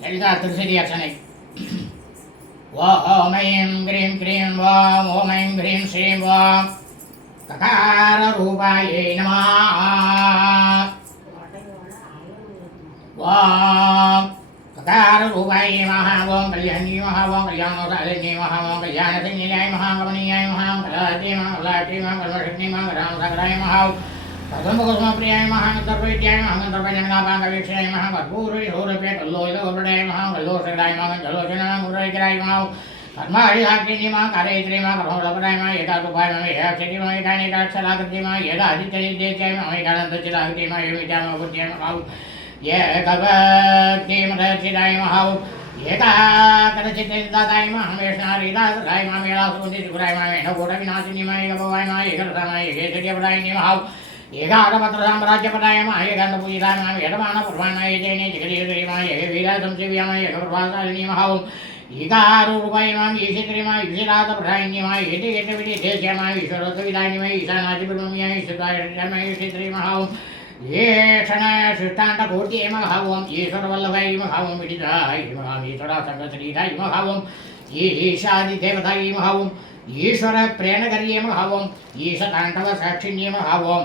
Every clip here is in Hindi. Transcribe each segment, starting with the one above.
లలితా తులసిది అర్చనై ఓం ఐం హ్రీం క్రీం వాం ఓం ఐం హ్రీం శ్రీం వాం కకార రూపాయే నమ వాం కకార రూపాయే మహా ఓం కళ్యాణీ మహా ఓం కళ్యాణోసాలిని మహా ఓం కళ్యాణసింగిలాయ మహా కళాతి మహా కళాతి మహా மகா प्रथमकुसुमप्रियाय महागन्धर्वैद्याय महागन्धर्वजननाभाङ्गवीक्षणाय महाकर्पूरशौरभ्य कल्लोलगोपडाय महाकल्लोषडाय महागल्लोचनाय मुरैकराय महा कर्मादिहाकिनी मा कारयित्री मा कर्मोलपडाय मा एकादुपाय मा एकाक्षरी मा एकानेकाक्षराकृति मा यदा आदित्यनित्यय मा एकानन्दचिराकृति मा एविद्या मा बुद्ध्याय मा एकभक्तिमदर्शिताय महाौ एकाकरचित्तदाताय मा हमेशनारीदाय मा मेलासुन्दित्पुराय मा मेढकोटविनाशिनी मा ഏകാഗമത്രസാമ്രാജ്യപതായമായ ഏകാന്തപൂജിതാനാം ഏകമാണ് പ്രഭാണായ ജയനെ ജഗദീശ്വരീമായ ഏകവീരാസംസേവ്യമായ ഏകപ്രഭാസാലിനീമഹാവും ഈകാരൂപയമാം ഈശ്വരീമായ ഈശ്വരാതപ്രധാന്യമായ ഏത് ഏറ്റവിധി ദേശീയമായ ഈശ്വരത്വവിധാന്യമായ ഈശാനാതിപുരമ്യായ ഈശ്വരായ ഈശ്വരീമഹാവും ഏഷണ സൃഷ്ടാന്തകൂട്ടി ഇമഹാവും ഈശ്വരവല്ലഭ ഇമഹാവും വിടിതായി ഇമഹാം ഈശ്വരാസംഗശ്രീതാ ഇമഹാവും ഈശാദിദേവത ഇമഹാവും ഈശ്വര പ്രേണകരീയമഹാവും ഈശതാണ്ഡവ സാക്ഷിന്യമഹാവും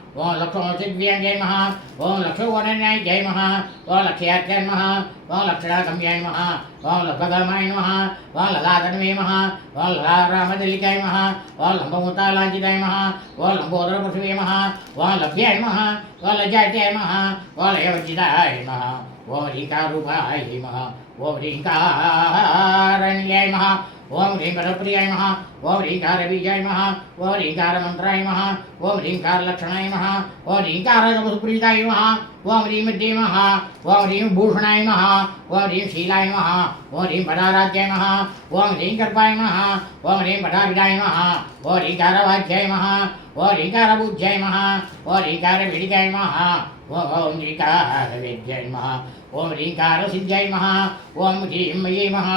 ఓం లక్ష్మోచిద్వ్యంజయ నమ ఓం లక్ష్మీవరణ్యాయ జయ నమ ఓం లక్ష్యాత్య నమ ఓం లక్షణాగమ్యాయ నమ ఓం లభగమాయ నమ ఓం లలాధన్వే నమ ఓం లలారామదలికాయ నమ ఓం లంబముతాలాంజితాయ నమ ఓం లంబోదరపృథివే నమ ఓం లభ్యాయ నమ ఓం లజ్జాత్యాయ నమ ఓం లయవజితాయ నమ ఓం రీకారూపాయ నమ ఓం రీకారణ్యాయ నమ ओम ह्रींकरप्रियाय नमः ओम ह्रींकारबीजाय नमः ओम ह्रींकारमन्त्राय नमः ओम ह्रींकारलक्षणाय नमः ओम ह्रींकारसुप्रीताय नमः ओम ह्रीं मध्ये नमः ओम ह्रीं भूषणाय नमः ओम ह्रीं शीलाय नमः ओम ह्रीं पदाराध्याय नमः ओम ह्रीं कर्पाय नमः ओम ह्रीं पटाभिधाय नमः ओम ह्रींकारवाध्याय नमः ओम ह्रींकारबुद्ध्याय नमः ओम ह्रींकारपीडिकाय नमः ओम ह्रींकारवेद्याय नमः ओम ह्रींकारसिद्ध्याय नमः ओम ह्रीं मये नमः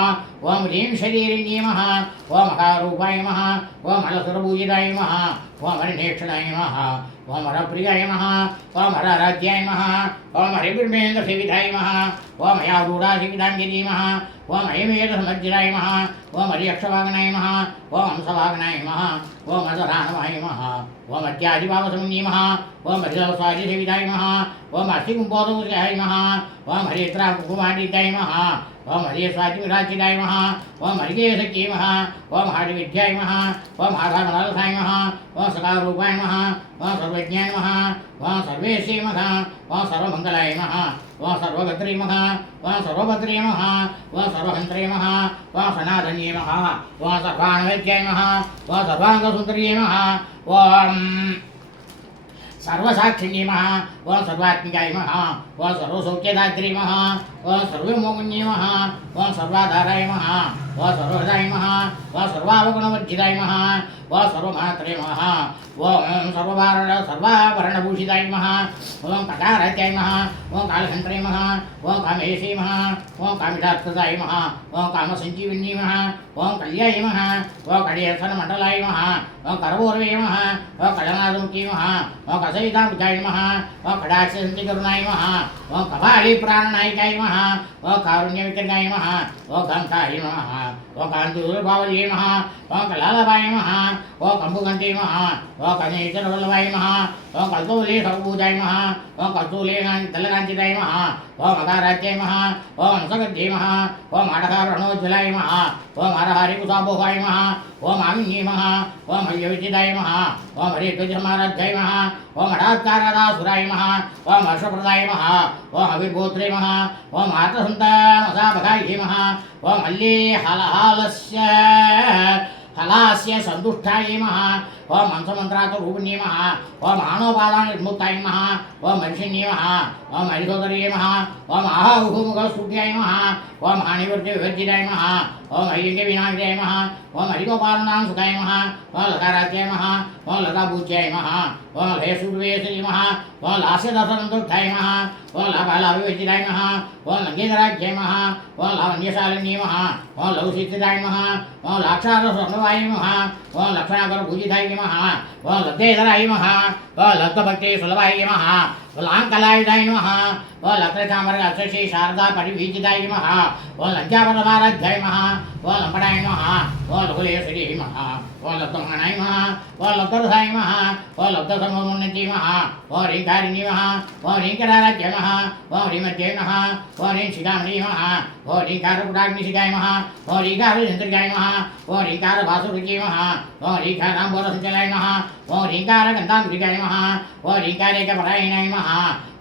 ఓం హ్రీం శరీరిణ్యే మహా ఓం మహారూపాయ మహా ఓం హరసురభూజితాయ మహా ఓం హరినేక్షణాయ మహా ఓం హరప్రియాయ మహా ఓం హరాధ్యాయ మహా ఓం హరిబ్రహ్మేంద్ర సేవితాయ మహా ఓం హయారూఢా సేవితాంగిరీ మహా ఓం హయమేధ సమజ్జరాయ మహా ఓం హరియక్షవాగనాయ మహా ఓం హంసవాగనాయ మహా ఓం అధరాణవాయ మహా ఓం అత్యాదిభావసమున్యే మహా ఓం హరిదవస్వాది సేవితాయ మహా ఓం అస్థికుంపోదోజాయ మహా ఓం హరిత్రా కుకుమాడితాయ మహా ఓం హరియ స్వాతిరాజితాయ మహా ఓం హరికేశక్యే మహా ఓం హరివిద్యాయ మహా ఓం ఆధారమలసాయ మహా ఓం సదారూపాయ మహా ఓం సర్వజ్ఞాయ మహా ఓం సర్వేశ్వే మహా ఓం సర్వమంగళాయ మహా ఓం సర్వభద్రే మహా ఓం సర్వభద్రే మహా ఓం సర్వహంత్రే మహా ఓం సనాతన్యే మహా ఓం సర్వాణవేద్యాయ మహా ఓం సర్వాంగసుందర్యే మహా ఓం सर्वसाक्षिणी महा सर्वात्मिकाय महा व सर्वसौख्यदात्री महा व सर्वमोगण्ये महा व सर्वाधाराय महा वा सर्वहृदाय ओम वा सर्वावगुणवर्जिताय ओम वा सर्वमात्रे नमः ओम सर्वभारण सर्वाभरणभूषिताय ओम ॐ कटारत्याय नमः ॐ कालहन्त्रे नमः ॐ कामेशे नमः ॐ कामिडार्थदाय नमः ॐ कामसञ्जीविन्ये नमः ॐ कल्याय नमः ॐ कडियर्थनमण्डलाय नमः ॐ करपूर्वे नमः ॐ कलनादमुखी नमः ओम कसयितामुखाय नमः ॐ कडाक्षसन्धिकरुणाय नमः ॐ कपालीप्राणनायिकाय नमः ॐ कारुण्यविकरणाय नमः ॐ गन्धाय नमः ఒక అంతుభావయే మహా ఒక లాలభాయ మహా ఒక అంబుగంటే మహా ఒక నేతరులభాయ మహా ఓం కనేశ్వర వల్లభాయ మహా ఓం కల్తూలే సర్వభూజాయ మహ ఓం కల్తూలే తెల్లగాంచిదాయ మహ ఓం అగారాజ్యాయ మహ ఓం సగజ్జయ మహ ఓం అడహారణోజ్వలాయ మహ ఓం హరహరి కుసాభోహాయ మహ ఓం ఆమిన్యే మహ ఓం హయ్యవిచిదాయ మహ ఓం హరిధ్వజమారాధ్యాయ మహ ఓం హఠాత్కారదాసురాయ మహ ఓం హర్షప్రదాయ మహ ఓం హవిర్భూత్రే మహ ఓం ఆర్తసంతామసాభగాయ మహ ఓం హల్లి హలహాలస్య హలాస్య సంతుష్టాయ మహ ఓం మంత్రమంత్రాతో రూపిణ్యే మహ ఓం ఆనోపాదాన నిర్ముక్తాయ మహ ఓం మనిషిన్యే మహ ఓం హరిసోదర్యే మహ ఓం ఆహాహుముఖ సూట్యాయ మహ ఓం హానివర్జ వివర్జితాయ మహ ఓం అయ్యంగ వినాయకాయ మహ ఓం హరిగోపాలనాం సుఖాయ మహ ఓం లకారాధ్యాయ మహ ఓం లతాభూజ్యాయ మహ ఓం లయసూర్వేశ్వరి మహ ఓం లాస్యదసనంతుష్టాయ మహ ఓం లాభాలాభివర్జితాయ మహ ఓం లంగేదరాజ్యాయ మహ ఓం లావణ్యశాలిన్యే మహ ఓం లౌసిద్ధిదాయ మహ ఓం లాక్షార స్వర్ణవాయ ओ लक्षणा करो भूजी थाई महा ओ लते इधर महा। ఓం లబ్ధభక్తి సులభాయ మహ ఓం లాంకలాయుధాయ మహ ఓం లక్ష్మచామర అక్షశీ శారదా పరివీజితాయ మహ ఓం లంచాపరమారాధ్యాయ మహ ఓం లంబడాయ మహ ఓం లఘులేశ్వరి మహ ఓం లబ్ధమణాయ మహ ఓం లబ్ధరసాయ మహ ఓం లబ్ధసమోన్నతి మహ ఓం రీంకారిణి మహ ఓం రీంకరారాజ్య మహ ఓం రీమధ్యే మహ ఓం రీం శిఖామణి మహ ఓం రీంకారపుటాగ్నిశిఖాయ మహ ఓం రీకారచంద్రికాయ మహ ఓం రీకార భాసురుచి మహ ఓం రీకారాంబోర సంచలాయ మహ ఓం రీకారగంతాం గిరికాయ నమ ఓం రీకారేక పరాయణాయ నమ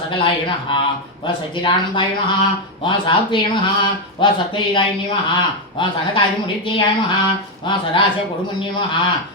సోనమాధ్య మహ ఓ రీకార ధర్మంజలి మహ ఓ సఖారాజ్య మహ ఓ సమరసాయ మహ ఓ సకలాగ్న సంస్కృతాయ మహ ఓ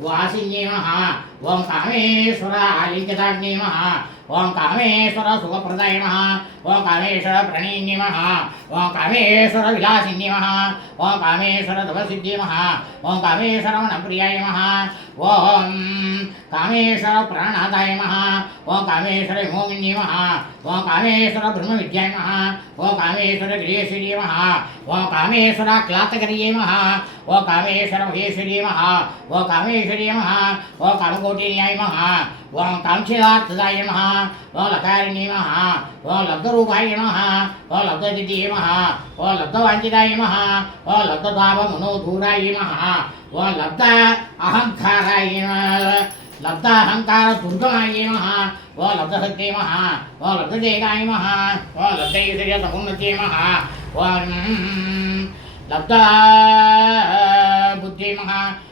వాసిన్యే ఓం కామేశ్వర ఆలింకతాగ్నే ఓం కామేశ్వర సుఖప్రదాయ మహ ఓం కామేశ్వర ప్రణీన్య మహ ఓం కామేశ్వర విలాసిన్య మహ ఓం కామేశ్వర తపసిద్ధి మహ ఓం కామేశ్వర మనప్రియాయ మహ ఓం కామేశ్వర ప్రాణాదాయ మహ ఓం కామేశ్వర విమోగిన్య మహ ఓం కామేశ్వర బ్రహ్మ విద్యాయ మహ ఓం కామేశ్వర గిరీశ్వరీ మహ ఓం కామేశ్వర క్లాతకరియే మహ ఓ కామేశ్వర మహేశ్వరీ మహ ఓ కామేశ్వరీ మహ ఓ కామకోటిన్యాయ మహ ఓం ओं कांक्षिदार्थदाय वो ओं लकारिणी नम वो लब्धरूपाय नम ओं वो नम ओं लब्धवांचिताय नम ओं लब्धतापमनोधूराय नम ओं लब्ध अहंकाराय नम लब्ध अहंकार दुर्गमाय नम ओ लब्ध सत्य नम ओ लब्ध देगाय नम ओ लब्ध युद्ध समुन्नति नम ओ लब्ध बुद्धि नम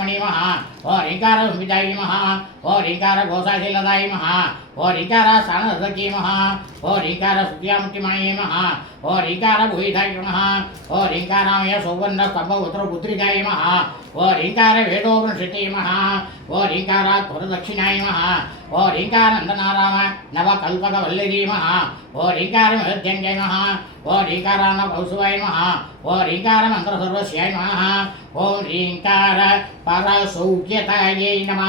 மணிமஹா ஓ ரீகார சுமிதாய் மகா ஓ ரீகார கோசாசிலதாய் மகா ఓ రీకార సానదకీమ ఓ రీకార సుఖ్యాముఖ్యమయేమ ఓ రీకార భూయిధాయమ ఓ రీకారామయ సువర్ణ స్తంభ ఉత్తర పుత్రికాయమ ఓ రీకార వేదో వృషతేమ ఓ రీకార కురదక్షిణాయమ ఓ రీకానందనారామ నవ కల్పక వల్లదీమ ఓ రీకార మృత్యంజయమ ఓ రీకారాన్న పౌసువాయమ ఓ రీకార మంత్ర సర్వస్యాయమ ఓం రీంకార పరసౌఖ్యతాయై నమ.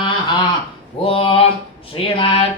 ఓం శ్రీమద్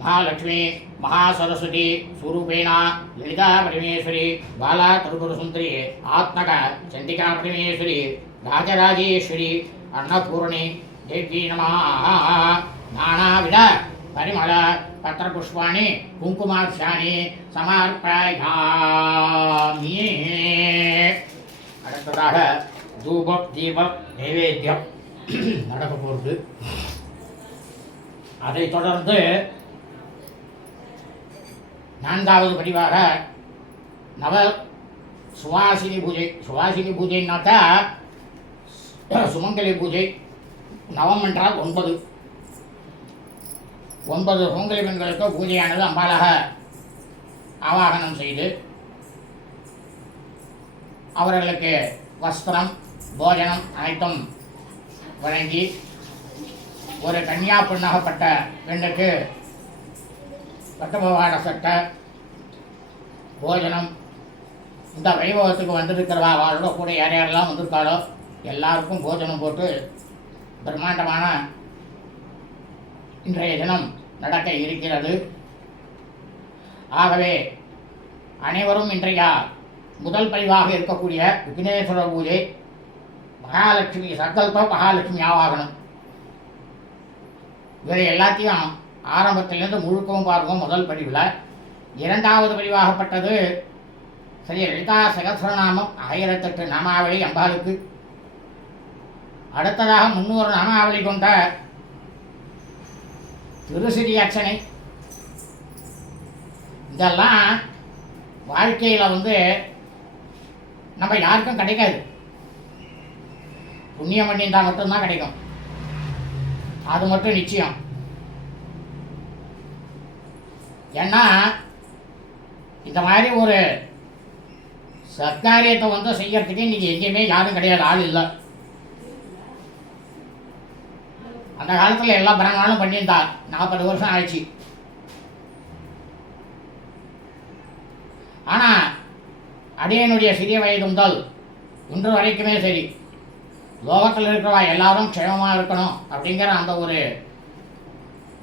மகாலட்சுமி மகாசரஸ்வதி ஸ்வரூபேணா லலிதா பரமேஸ்வரி பாலா திருபுரசுந்தரி ஆத்மக சண்டிகா பரமேஸ்வரி ராஜராஜேஸ்வரி அன்னபூரணி தேவி நமாக நானாவித பரிமள பத்திரபுஷ்பாணி குங்குமாட்சாணி சமர்ப்பயாமி. அடுத்ததாக தூபம் தீபம் நைவேத்தியம் நடக்க போகிறது. அதைத் தொடர்ந்து நான்காவது பதிவாக நவ சுவாசினி பூஜை சுவாசினி பூஜைன்னாக்கா சுமங்கலி பூஜை நவம் என்றால் ஒன்பது. ஒன்பது சுமங்கலி பெண்களுக்கு பூஜையானது அம்பாலாக ஆவாகனம் செய்து அவர்களுக்கு வஸ்திரம் போஜனம் அனைத்தும் வழங்கி ஒரு கன்னியா பெண்ணாகப்பட்ட பெண்ணுக்கு பட்டபவாட சட்டை போஜனம். இந்த வைபவத்துக்கு வந்திருக்கிறவா அவளோட கூட யார் யாரெல்லாம் வந்திருக்காளோ எல்லாருக்கும் போஜனம் போட்டு பிரம்மாண்டமான இன்றைய தினம் நடக்க இருக்கிறது. ஆகவே அனைவரும் இன்றைய முதல் பதிவாக இருக்கக்கூடிய விக்னேஸ்வர பூஜை மகாலட்சுமி சங்கல்ப மகாலட்சுமி ஆவாகணும். இவரை எல்லாத்தையும் ஆரம்பத்திலிருந்து முழுக்கவும் பார்ப்போம் முதல் பதிவில் இரண்டாவது பதிவாகப்பட்டது ஸ்ரீ லலிதா சகசிரநாமம் ஆயிரத்தெட்டு நாமாவளி அம்பாளுக்கு. அடுத்ததாக முன்னூறு நாமாவளி கொண்ட திருசிறி அர்ச்சனை. இதெல்லாம் வாழ்க்கையில் வந்து நம்ம யாருக்கும் கிடைக்காது. புண்ணியம் பண்ணியிருந்தால் மட்டும்தான் கிடைக்கும். அது மட்டும் நிச்சயம். ஏன்னா இந்த மாதிரி ஒரு சத்காரியத்தை வந்து செய்யறதுக்கு இன்னைக்கு எங்கேயுமே யாரும் கிடையாது ஆள் இல்லை. அந்த காலத்தில் எல்லா பிராமணாலும் பண்ணியிருந்தார் நாற்பது வருஷம் ஆயிடுச்சு. ஆனால் அடியனுடைய சிறிய வயது முதல் இன்று வரைக்குமே சரி லோகத்தில் இருக்கிறவா எல்லாரும் க்ஷேமமாக இருக்கணும் அப்படிங்கிற அந்த ஒரு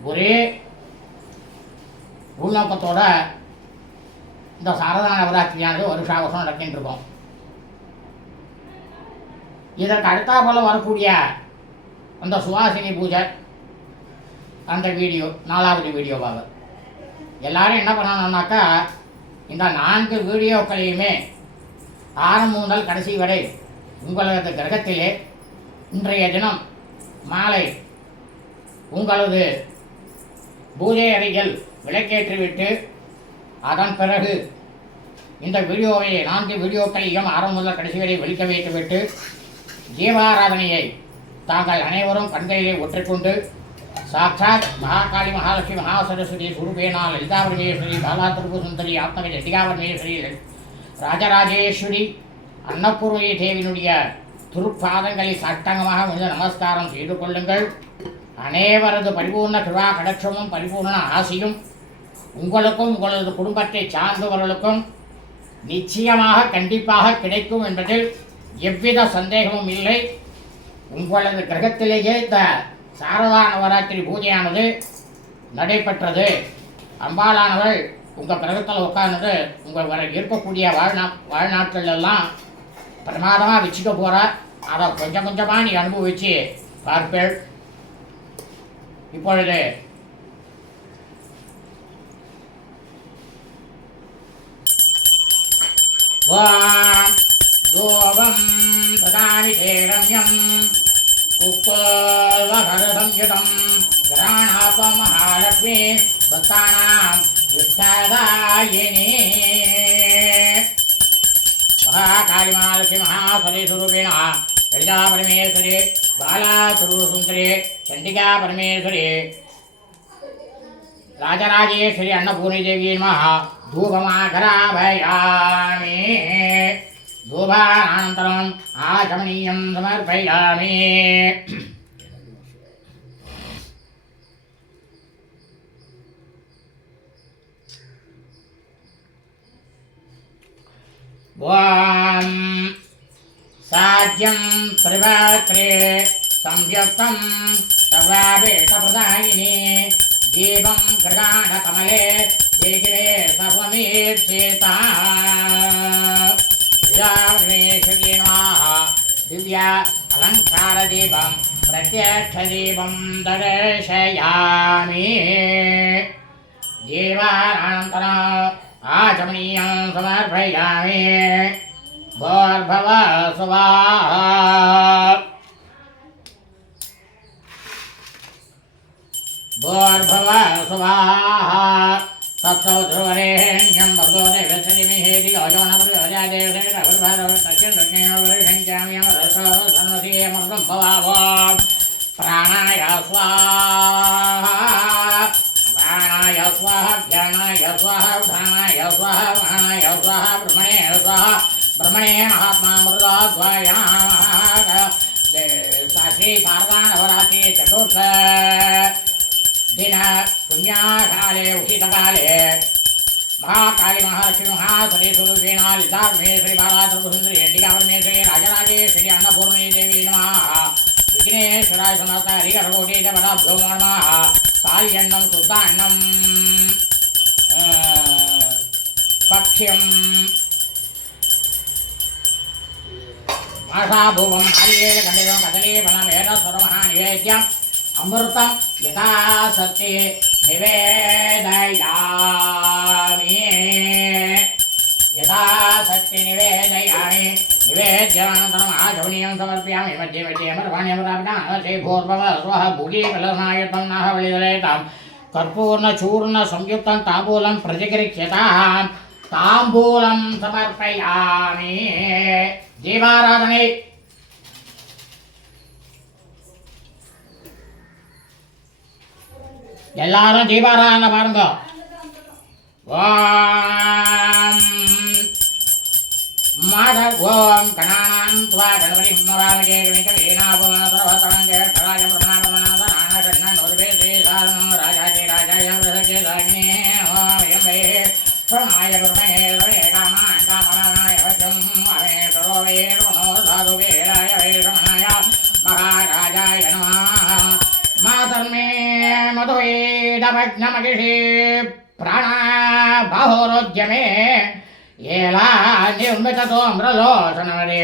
ஒரே உள்நோக்கத்தோட இந்த சாரதா நவராத்திரியானது வருஷா வருஷம் நடக்கிட்டு இருக்கோம். இதற்கு அடுத்தா போல வரக்கூடிய அந்த சுவாசினி பூஜை அந்த வீடியோ நாலாவது வீடியோவாக. எல்லாரும் என்ன பண்ணணும்னாக்கா இந்த நான்கு வீடியோக்களையுமே ஆரம்பம் முதல் கடைசி வரை உங்களது கிரகத்திலே இன்றைய தினம் மாலை உங்களது பூஜை அறைகள் விளக்கேற்றிவிட்டு அதன் பிறகு இந்த வீடியோவை நான்கு வீடியோக்களையும் ஆரம்பம் முதல் கடைசி வரை வெளிக்க வைத்துவிட்டு ஜீவாராதனையை தாங்கள் அனைவரும் கண்களிலே ஒற்றுக்கொண்டு சாட்சாத் மகாகாளி மகாலட்சுமி மகாசரஸ்வதி சுரூபேனா லலிதா பரமேஸ்வரி பாலா திருப்பு சுந்தரி ஆத்மக ஜட்டிகா பரமேஸ்வரி ராஜராஜேஸ்வரி அன்னபூர்வதி தேவியினுடைய திருப்பாதங்களை சட்டங்கமாக வந்து நமஸ்காரம் செய்து கொள்ளுங்கள். அனைவரது பரிபூர்ண கிருபா கடற்றமும் பரிபூர்ண ஆசியும் உங்களுக்கும் உங்களது குடும்பத்தை சார்ந்தவர்களுக்கும் நிச்சயமாக கண்டிப்பாக கிடைக்கும் என்பதில் எவ்வித சந்தேகமும் இல்லை. உங்களது கிரகத்திலேயே இந்த சாரதா நவராத்திரி பூஜையானது நடைபெற்றது. அம்பாலானவள் உங்கள் கிரகத்தில் உட்கார்ந்து உங்கள் வர இருக்கக்கூடிய வாழ்நா வாழ்நாட்களெல்லாம் பிரமாதமாக வச்சுக்க போகிற அதை கொஞ்சம் கொஞ்சமாக நீ அனுபவிச்சு பார்ப்பேள். இப்பொழுது वां गोवं ददामि शेरण्यं कुप्पलहरसंयुतं ग्राणापमहालक्ष्मी भक्तानां दुष्टादायिनी महाकालिमहालक्ष्मी महाफलेश्वरूपिणः ललिता परमेश्वरी बाला सुन्दरी चण्डिका परमेश्वरी ರಾಜರಾಜೇಶ್ವರಿ ಅನ್ನಪೂರ್ಣಿ ದೇವಿ ನಮಃ ಧೂಪಮಾಕರಾಭಯಾಮಿ ಧೂಪಾನಂತರಂ ಆಚಮನೀಯಂ ಸಮರ್ಪಯಾಮಿ ॐ साध्यं त्रिवात्रे संयुक्तं सर्वावेशप्रदायिनी జీవం గృగాణ కమలే శీఘ్రే సర్వమీక్షేత దివ్య అలంకార దీపం ప్రత్యక్ష దీపం దర్శయామి. జీవానంతరం ఆచమనీయం సమర్పయామి. భోర్భవ సువాహ. भोर्भव सुवाहा। तत्सौ ध्रुवरेण्यं भगो देवसरिमिहेति ब्रह्मणे महात्मा साक्षी शारदानवरात्रि चतुर्थ। दिन पुण्याकाले उचितकाले महाकाली महालक्ष्मी स्वरूपेणा लिताग्ने श्री बालात्रपुसुन्दरी एण्डिकापरमेश्वरी राजराजेश्वरी अन्नपूर्णी देवी नमः। विघ्नेश्वराय समर्थ हरिकरकोटे च पदाभ्यो नमः। साल्यन्नं शुद्धान्नं पक्ष्यं भाषाभुवं नारिकेल खण्डितं कदलीफलं वेदस्वरमः निवेद्यम् అమృతం యథా నివేదయామి. యథా నివేదయామి. నివేద్యానంతరం సమర్పయామి. మధ్య మధ్య మర్పాణ్యమరాపితే పూర్వమస్వహ భూగీఫలనాయుతం నాహ కర్పూర్ణ చూర్ణ సంయుక్తం తాంబూలం ప్రతికరిక్ష్యత తాంబూలం సమర్పయామి. దీపారాధనే எல்லாரும் தீபாராயண பாருங்க. ஓம். மாதவ் ஓம் கணானாம் துவா கணபதி முன்னராமஜே கணிகர் ஏனாபுவன சர்வசரங்கே கலாயம் பிரமணாபமநாத நானாகண்ணன் ஒருவே ஸ்ரீசாரணம் ராஜாஜே ராஜாயம் ரசஜே ராஜே ஓம் எம்பே பிரணாய பிரமே ஏகாமா அண்டாமலானாய வஜம் அவே சரோவே மனோ சாதுவே ராய வே மகாராஜாய நமாக తస్మాతన్మే మధువేడమగ్నమగిషి ప్రాణ బాహోరోద్యమే ఏలా నిర్మితతో అమృలోచనమరే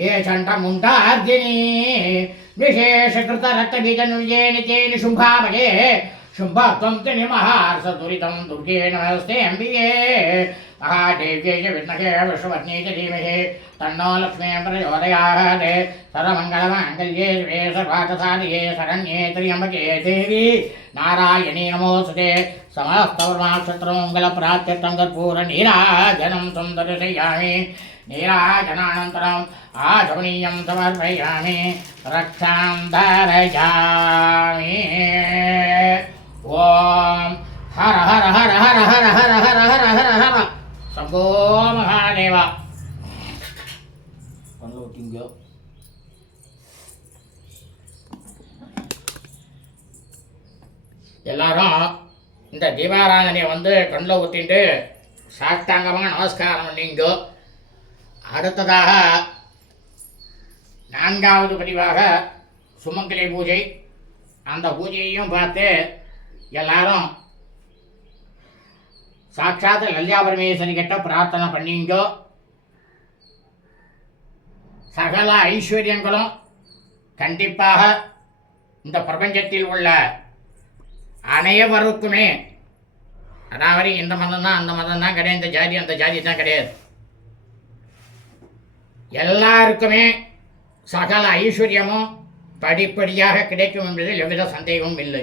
ఏ చంటముంటార్జిని విశేషకృత రక్తబీజ నుజేని తేని శుంభామయే శుంభత్వం తిని మహార్ష దురితం దుర్గే నమస్తే అంబియే మహాదేవ్యై చ విద్మహే విష్ణుపత్ని చ ధీమహి తన్నో లక్ష్మీ ప్రచోదయాత్ సర్వమంగళమాంగళ్యే శివే సర్వార్థసాధికే శరణ్యే త్ర్యంబకే దేవి నారాయణీ నమోస్తుతే సమస్తవర్మాక్షత్రమంగళప్రాప్త్యర్థం కర్పూర నీరాజనం సుందరశయ్యామి నీరాజనానంతరం ఆధునీయం సమర్పయామి రక్షాం ధారయామి ஓம். ஹர ஹர ஹர ஹர ஹர ஹர ஹர ஹர ஹர ஹர. சம்போ மகாதேவா. கண்ணில் விட்டீங்க எல்லாரும் இந்த தீபாராதனையை வந்து கண்ணில் ஊற்றிட்டு சாஷ்டாங்கமாக நமஸ்காரம் பண்ணிங்கோ அடுத்ததாக நான்காவது பதிவாக சுமங்கலி பூஜை. அந்த பூஜையையும் பார்த்து எல்லாரும். சாட்சாத் லல்யா பரமேஸ்வரி கிட்ட பிரார்த்தனை பண்ணீங்கோ. சகல ஐஸ்வர்யங்களும் கண்டிப்பாக இந்த பிரபஞ்சத்தில் உள்ள அனைவருக்குமே அதாவது இந்த மதம் தான் அந்த மதம் தான் கிடையாது இந்த ஜாதி அந்த ஜாதி தான் கிடையாது. எல்லாருக்குமே சகல ஐஸ்வர்யமும் படிப்படியாக கிடைக்கும் என்பதில் எவ்வித சந்தேகமும் இல்லை.